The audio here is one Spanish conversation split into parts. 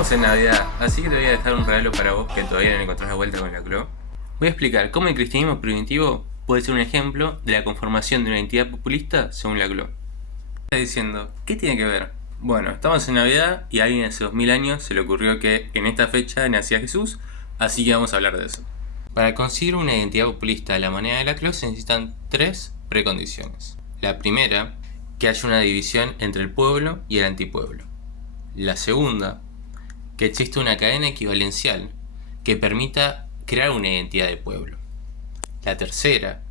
Estamos en Navidad, así que te voy a dejar un regalo para vos que todavía no encontrás la vuelta con la CLO. Voy a explicar cómo el cristianismo primitivo puede ser un ejemplo de la conformación de una entidad populista según la CLO. Está diciendo, ¿qué tiene que ver? Bueno, estamos en Navidad y a alguien hace 2000 años se le ocurrió que en esta fecha nacía Jesús, así que vamos a hablar de eso. Para conseguir una identidad populista de la manera de la CLO se necesitan tres precondiciones. La primera, que haya una división entre el pueblo y el antipueblo. La segunda, que existe una cadena equivalencial que permita crear una identidad de pueblo. La tercera,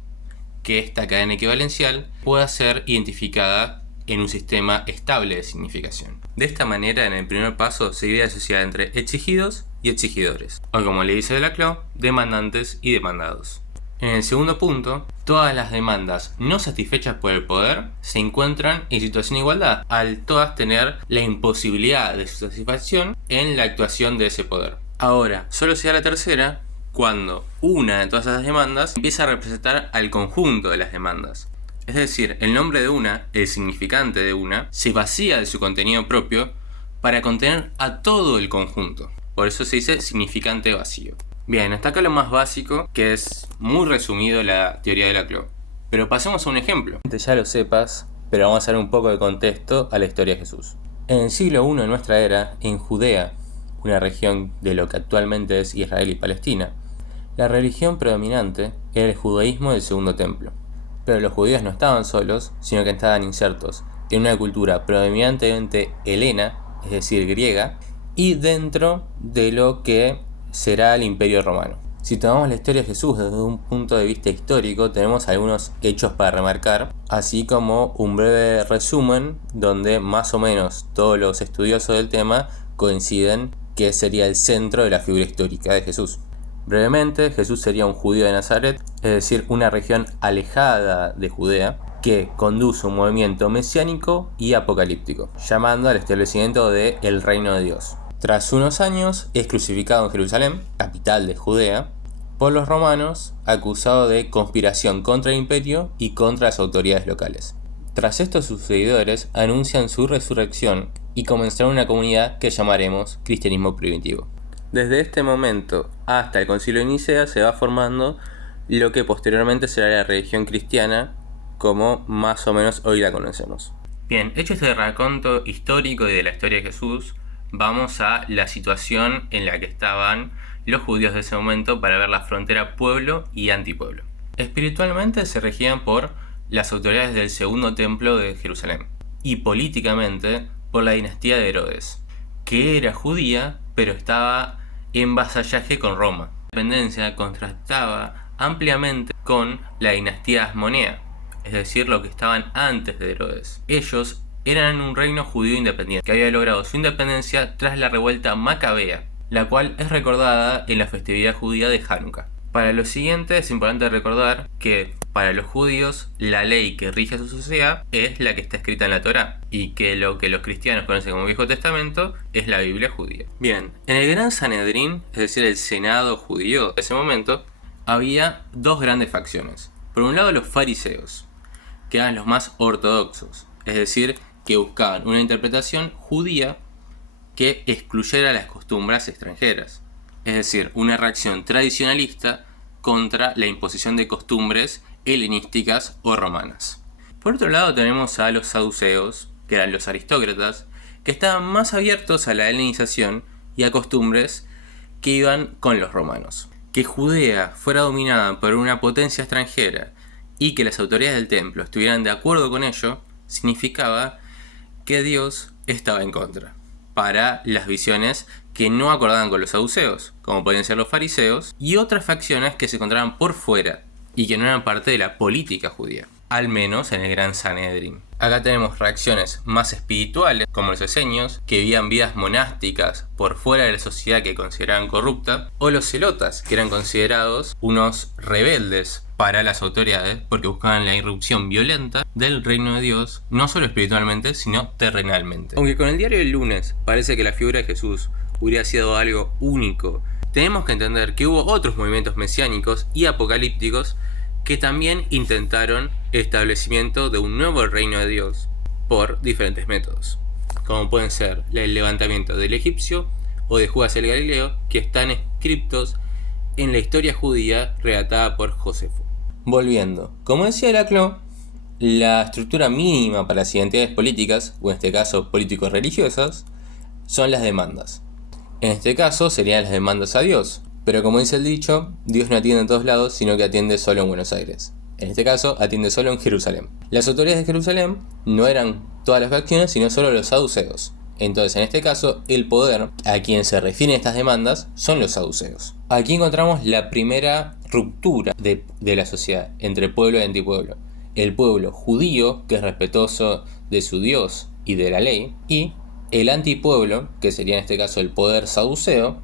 que esta cadena equivalencial pueda ser identificada en un sistema estable de significación. De esta manera, en el primer paso se divide la sociedad entre exigidos y exigidores, o como le dice la CLO, demandantes y demandados. En el segundo punto, todas las demandas no satisfechas por el poder se encuentran en situación de igualdad, al todas tener la imposibilidad de su satisfacción en la actuación de ese poder. Ahora, solo se da la tercera cuando una de todas esas demandas empieza a representar al conjunto de las demandas. Es decir, el nombre de una, el significante de una, se vacía de su contenido propio para contener a todo el conjunto. Por eso se dice significante vacío. Bien, hasta acá lo más básico, que es muy resumido la teoría de la CLO. Pero pasemos a un ejemplo. Ya lo sepas, pero vamos a dar un poco de contexto a la historia de Jesús. En el siglo I de nuestra era, en Judea, una región de lo que actualmente es Israel y Palestina, la religión predominante era el judaísmo del Segundo Templo. Pero los judíos no estaban solos, sino que estaban insertos en una cultura predominantemente helena, es decir, griega, y dentro de lo que será el Imperio Romano. Si tomamos la historia de Jesús desde un punto de vista histórico, tenemos algunos hechos para remarcar, así como un breve resumen donde más o menos todos los estudiosos del tema coinciden que sería el centro de la figura histórica de Jesús. Brevemente, Jesús sería un judío de Nazaret, es decir, una región alejada de Judea, que conduce un movimiento mesiánico y apocalíptico, llamando al establecimiento del reino de Dios. Tras unos años, es crucificado en Jerusalén, capital de Judea, por los romanos, acusado de conspiración contra el imperio y contra las autoridades locales. Tras esto, sus seguidores anuncian su resurrección y comenzaron una comunidad que llamaremos cristianismo primitivo. Desde este momento hasta el Concilio de Nicea se va formando lo que posteriormente será la religión cristiana, como más o menos hoy la conocemos. Bien, hecho este raconto histórico y de la historia de Jesús, vamos a la situación en la que estaban los judíos de ese momento para ver la frontera pueblo y antipueblo. Espiritualmente se regían por las autoridades del Segundo Templo de Jerusalén y políticamente por la dinastía de Herodes, que era judía pero estaba en vasallaje con Roma. La independencia contrastaba ampliamente con la dinastía asmonea, es decir, lo que estaban antes de Herodes. Ellos eran un reino judío independiente, que había logrado su independencia tras la revuelta macabea, la cual es recordada en la festividad judía de Hanukkah. Para lo siguiente es importante recordar que para los judíos la ley que rige a su sociedad es la que está escrita en la Torá, y que lo que los cristianos conocen como Viejo Testamento es la Biblia judía. Bien, en el Gran Sanedrín, es decir, el Senado judío de ese momento, había dos grandes facciones. Por un lado los fariseos, que eran los más ortodoxos, es decir, que buscaban una interpretación judía que excluyera las costumbres extranjeras, es decir, una reacción tradicionalista contra la imposición de costumbres helenísticas o romanas. Por otro lado tenemos a los saduceos, que eran los aristócratas, que estaban más abiertos a la helenización y a costumbres que iban con los romanos. Que Judea fuera dominada por una potencia extranjera y que las autoridades del templo estuvieran de acuerdo con ello, significaba que Dios estaba en contra, para las visiones que no acordaban con los saduceos, como podían ser los fariseos, y otras facciones que se encontraban por fuera y que no eran parte de la política judía, al menos en el Gran Sanedrín. Acá tenemos reacciones más espirituales, como los esenios, que vivían vidas monásticas por fuera de la sociedad que consideraban corrupta, o los celotas, que eran considerados unos rebeldes para las autoridades porque buscaban la irrupción violenta del reino de Dios, no solo espiritualmente, sino terrenalmente. Aunque con el diario del lunes parece que la figura de Jesús hubiera sido algo único, tenemos que entender que hubo otros movimientos mesiánicos y apocalípticos que también intentaron el establecimiento de un nuevo reino de Dios por diferentes métodos, como pueden ser el levantamiento del egipcio o de Judas el Galileo, que están escritos en la historia judía relatada por Josefo. Volviendo, como decía Laclau, la estructura mínima para las identidades políticas, o en este caso político-religiosas, son las demandas. En este caso serían las demandas a Dios, pero como dice el dicho, Dios no atiende en todos lados, sino que atiende solo en Buenos Aires. En este caso, atiende solo en Jerusalén. Las autoridades de Jerusalén no eran todas las facciones, sino solo los saduceos. Entonces, en este caso, el poder a quien se refieren estas demandas son los saduceos. Aquí encontramos la primera ruptura de la sociedad entre pueblo y antipueblo. El pueblo judío, que es respetuoso de su Dios y de la ley, y el antipueblo, que sería en este caso el poder saduceo,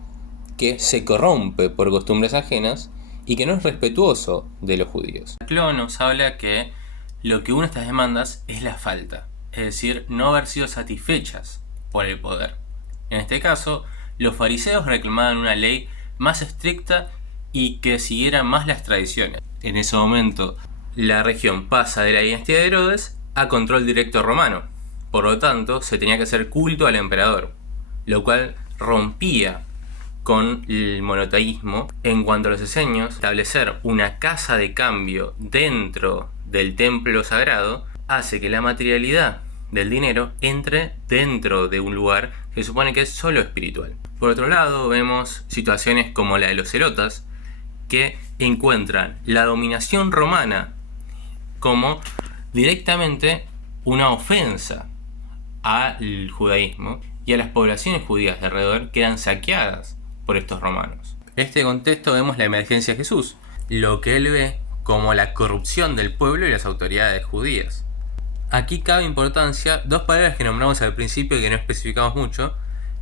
que se corrompe por costumbres ajenas y que no es respetuoso de los judíos. Laclau nos habla que lo que une a estas demandas es la falta, es decir, no haber sido satisfechas por el poder. En este caso, los fariseos reclamaban una ley más estricta y que siguiera más las tradiciones. En ese momento, la región pasa de la dinastía de Herodes a control directo romano. Por lo tanto, se tenía que hacer culto al emperador, lo cual rompía con el monoteísmo. En cuanto a los esenios, establecer una casa de cambio dentro del templo sagrado hace que la materialidad del dinero entre dentro de un lugar que se supone que es solo espiritual. Por otro lado, vemos situaciones como la de los celotas, que encuentran la dominación romana como directamente una ofensa al judaísmo y a las poblaciones judías de alrededor que eran saqueadas por estos romanos. En este contexto vemos la emergencia de Jesús, lo que él ve como la corrupción del pueblo y las autoridades judías. Aquí cabe importancia dos palabras que nombramos al principio y que no especificamos mucho,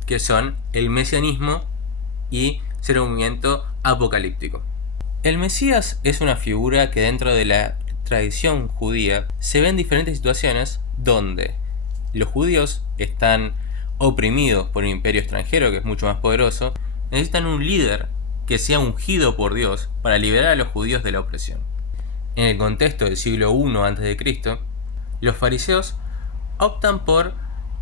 que son el mesianismo y ser un movimiento apocalíptico. El Mesías es una figura que dentro de la tradición judía se ve en diferentes situaciones donde los judíos están oprimidos por un imperio extranjero que es mucho más poderoso, necesitan un líder que sea ungido por Dios para liberar a los judíos de la opresión. En el contexto del siglo I a.C., los fariseos optan por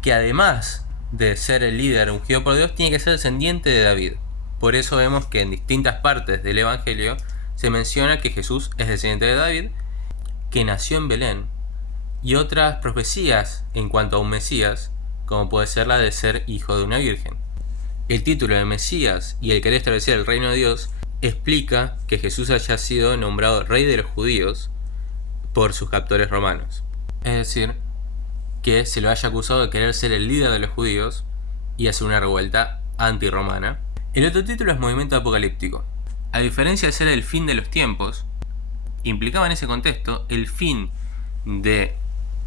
que además de ser el líder ungido por Dios, tiene que ser descendiente de David. Por eso vemos que en distintas partes del Evangelio se menciona que Jesús es descendiente de David, que nació en Belén, y otras profecías en cuanto a un Mesías, como puede ser la de ser hijo de una virgen. El título de Mesías y el querer establecer el reino de Dios explica que Jesús haya sido nombrado rey de los judíos por sus captores romanos. Es decir, que se lo haya acusado de querer ser el líder de los judíos y hacer una revuelta antirromana. El otro título es Movimiento Apocalíptico. A diferencia de ser el fin de los tiempos, implicaba en ese contexto el fin de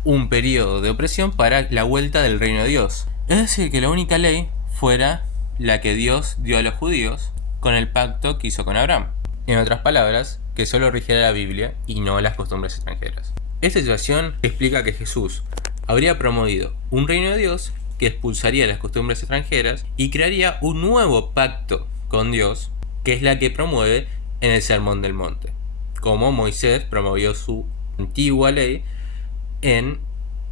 un periodo de opresión para la vuelta del reino de Dios. Es decir, que la única ley fuera la que Dios dio a los judíos con el pacto que hizo con Abraham. En otras palabras, que solo rigiera la Biblia y no las costumbres extranjeras. Esta situación explica que Jesús habría promovido un reino de Dios que expulsaría las costumbres extranjeras y crearía un nuevo pacto con Dios, que es la que promueve en el Sermón del Monte, como Moisés promovió su antigua ley en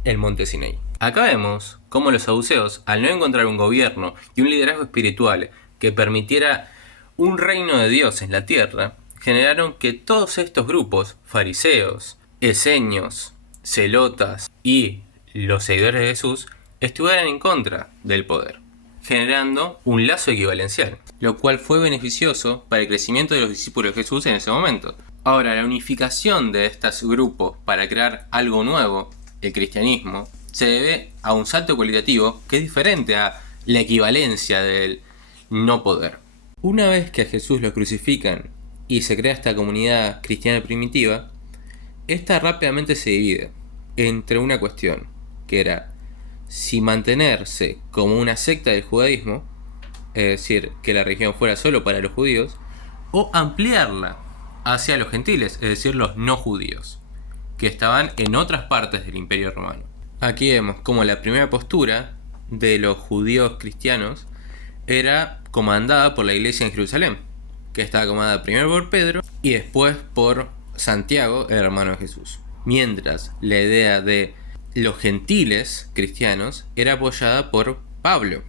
el Monte Sinaí. Acá vemos cómo los saduceos, al no encontrar un gobierno y un liderazgo espiritual que permitiera un reino de Dios en la tierra, generaron que todos estos grupos, fariseos, esenios, celotas y los seguidores de Jesús, estuvieran en contra del poder, generando un lazo equivalencial, lo cual fue beneficioso para el crecimiento de los discípulos de Jesús en ese momento. Ahora, la unificación de estos grupos para crear algo nuevo, el cristianismo, se debe a un salto cualitativo que es diferente a la equivalencia del no poder. Una vez que a Jesús lo crucifican y se crea esta comunidad cristiana primitiva, esta rápidamente se divide entre una cuestión, que era si mantenerse como una secta del judaísmo, es decir, que la religión fuera solo para los judíos, o ampliarla hacia los gentiles, es decir, los no judíos, que estaban en otras partes del Imperio Romano. Aquí vemos como la primera postura de los judíos cristianos era comandada por la iglesia en Jerusalén, que estaba comandada primero por Pedro y después por Santiago, el hermano de Jesús. Mientras la idea de los gentiles cristianos era apoyada por Pablo,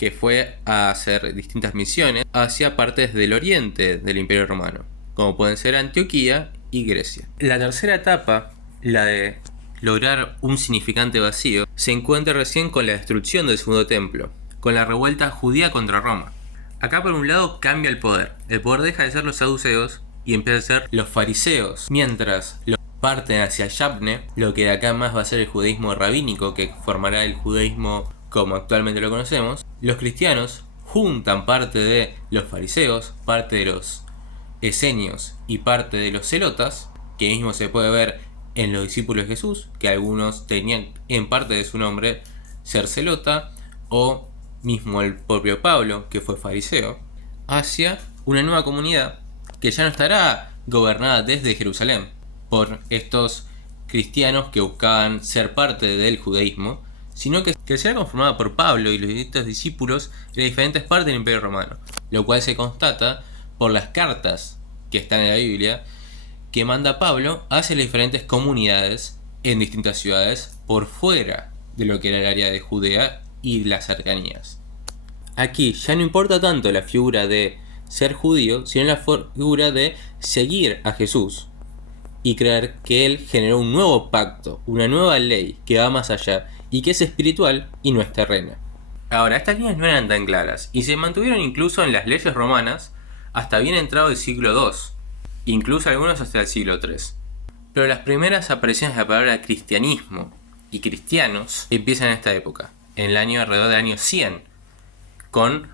que fue a hacer distintas misiones hacia partes del oriente del Imperio Romano, como pueden ser Antioquía y Grecia. La tercera etapa, la de lograr un significante vacío, se encuentra recién con la destrucción del segundo templo, con la revuelta judía contra Roma. Acá por un lado cambia el poder deja de ser los saduceos y empieza a ser los fariseos, mientras los parten hacia Yavne, lo que de acá más va a ser el judaísmo rabínico, que formará el judaísmo como actualmente lo conocemos. Los cristianos juntan parte de los fariseos, parte de los esenios y parte de los celotas, que mismo se puede ver en los discípulos de Jesús, que algunos tenían en parte de su nombre ser celota, o mismo el propio Pablo, que fue fariseo, hacia una nueva comunidad que ya no estará gobernada desde Jerusalén por estos cristianos que buscaban ser parte del judaísmo, sino que será conformada por Pablo y los distintos discípulos de diferentes partes del Imperio Romano, lo cual se constata por las cartas que están en la Biblia que manda Pablo hacia las diferentes comunidades en distintas ciudades por fuera de lo que era el área de Judea y las cercanías. Aquí ya no importa tanto la figura de ser judío, sino la figura de seguir a Jesús y creer que Él generó un nuevo pacto, una nueva ley que va más allá y que es espiritual y no es terrena. Ahora, estas líneas no eran tan claras y se mantuvieron incluso en las leyes romanas hasta bien entrado el siglo II, incluso algunos hasta el siglo III. Pero las primeras apariciones de la palabra cristianismo y cristianos empiezan en esta época, en el año alrededor del año 100, con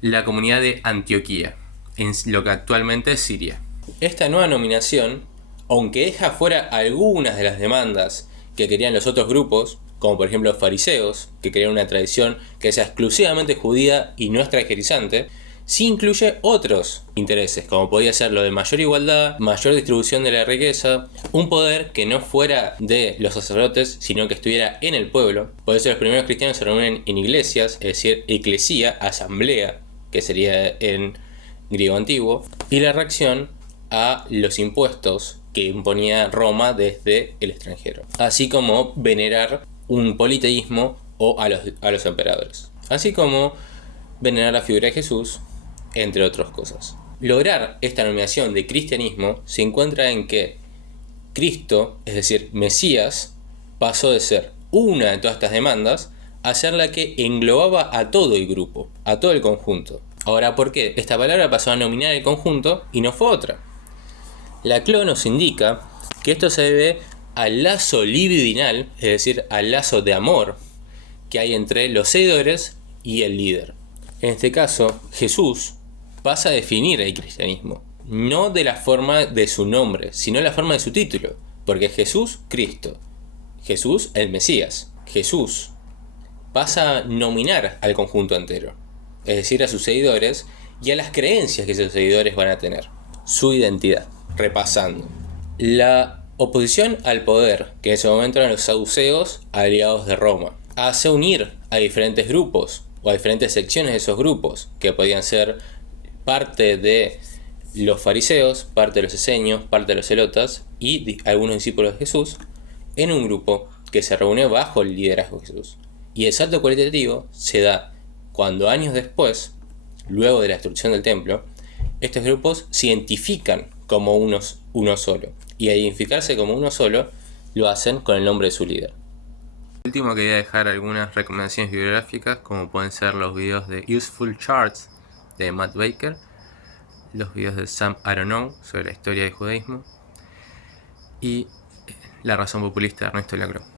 la comunidad de Antioquía, en lo que actualmente es Siria. Esta nueva nominación, aunque deja fuera algunas de las demandas que querían los otros grupos, como por ejemplo los fariseos, que querían una tradición que sea exclusivamente judía y no extranjerizante, sí incluye otros intereses, como podía ser lo de mayor igualdad, mayor distribución de la riqueza, un poder que no fuera de los sacerdotes, sino que estuviera en el pueblo. Por eso los primeros cristianos se reúnen en iglesias, es decir, eclesía, asamblea, que sería en griego antiguo, y la reacción a los impuestos que imponía Roma desde el extranjero, así como venerar un politeísmo o a los emperadores, así como venerar la figura de Jesús, entre otras cosas. Lograr esta denominación de cristianismo se encuentra en que Cristo, es decir, Mesías, pasó de ser una de todas estas demandas a ser la que englobaba a todo el grupo, a todo el conjunto. Ahora, ¿por qué? Esta palabra pasó a nominar el conjunto y no fue otra. La CLO nos indica que esto se debe al lazo libidinal, es decir, al lazo de amor que hay entre los seguidores y el líder. En este caso, Jesús pasa a definir el cristianismo, no de la forma de su nombre, sino la forma de su título, porque Jesús, Cristo, Jesús, el Mesías, Jesús pasa a nominar al conjunto entero, es decir, a sus seguidores y a las creencias que esos seguidores van a tener, su identidad. Repasando, la oposición al poder, que en ese momento eran los saduceos aliados de Roma, hace unir a diferentes grupos o a diferentes secciones de esos grupos, que podían ser parte de los fariseos, parte de los esenios, parte de los celotas y algunos discípulos de Jesús, en un grupo que se reúne bajo el liderazgo de Jesús. Y el salto cualitativo se da cuando años después, luego de la destrucción del templo, estos grupos se identifican como uno solo, y al identificarse como uno solo, lo hacen con el nombre de su líder. Por último, quería dejar algunas recomendaciones bibliográficas, como pueden ser los videos de Useful Charts de Matt Baker, los videos de Sam Aronow sobre la historia del judaísmo y La razón populista de Ernesto Lacroix.